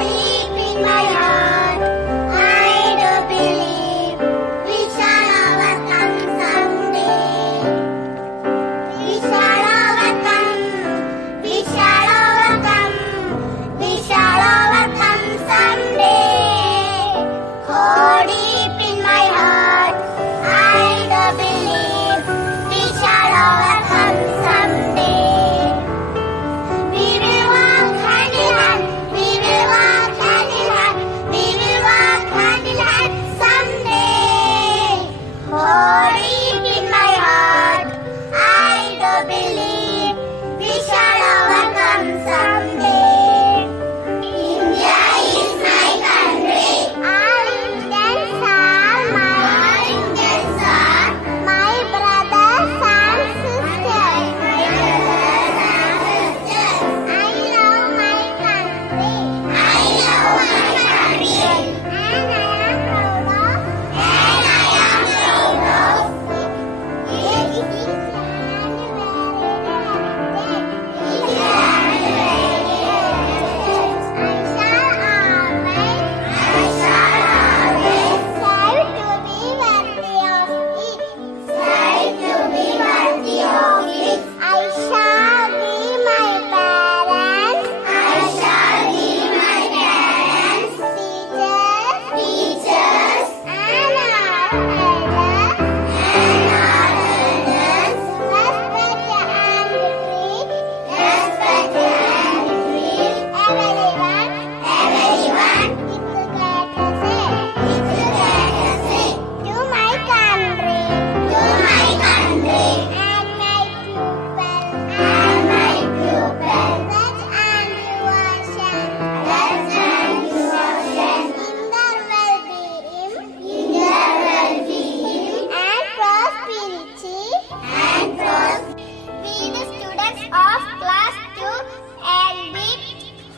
deep in my heart, I do believe we shall overcome someday. We shall overcome, we shall overcome, we shall overcome someday. Oh, deep in my heart, I do believe we shall overcome someday. We will walk hand in hand, we will walk hand in hand, we will walk hand in hand someday. Oh, deep in my heart, I do believe we shall overcome someday. India is my country. All Indians are my brothers and sisters. I love my country. I love my country. And I am proud of. And I am proud of. It is land very elected. I shall always strive to be worthy of it. Strive to be worthy of it. I shall give my parents. I shall give my parents. Teachers. And our elders. Respect and treat. Everyone. To my country. And my pupil. Let's and devotion. In their well-being. And prosperity. We, the students of class 2 and B,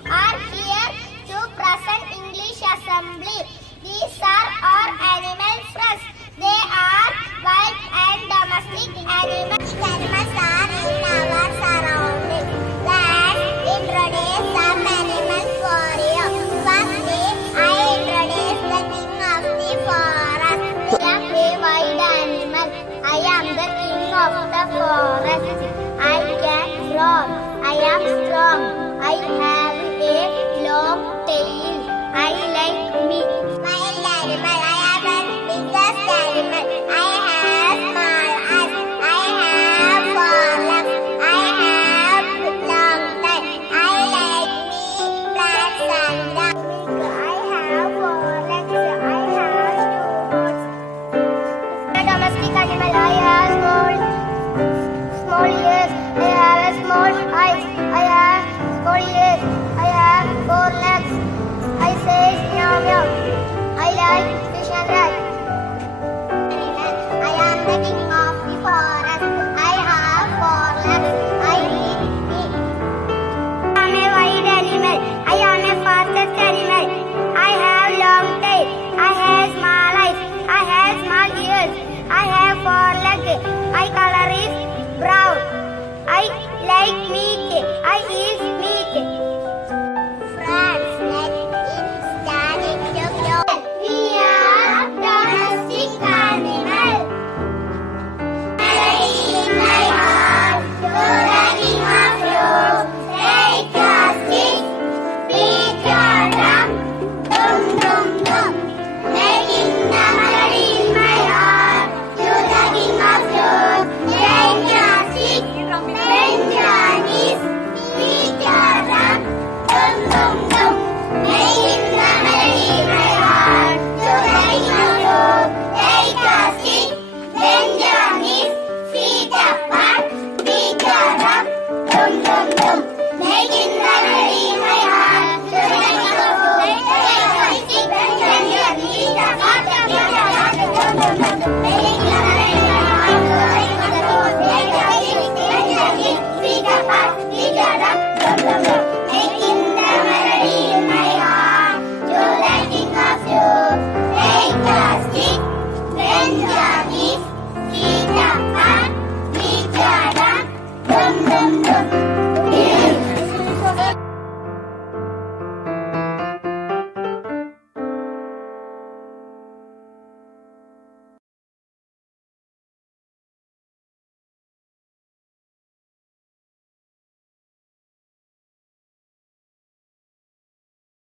are here to present English assembly. These are our animal friends. They are wild and domestic animals. Animals are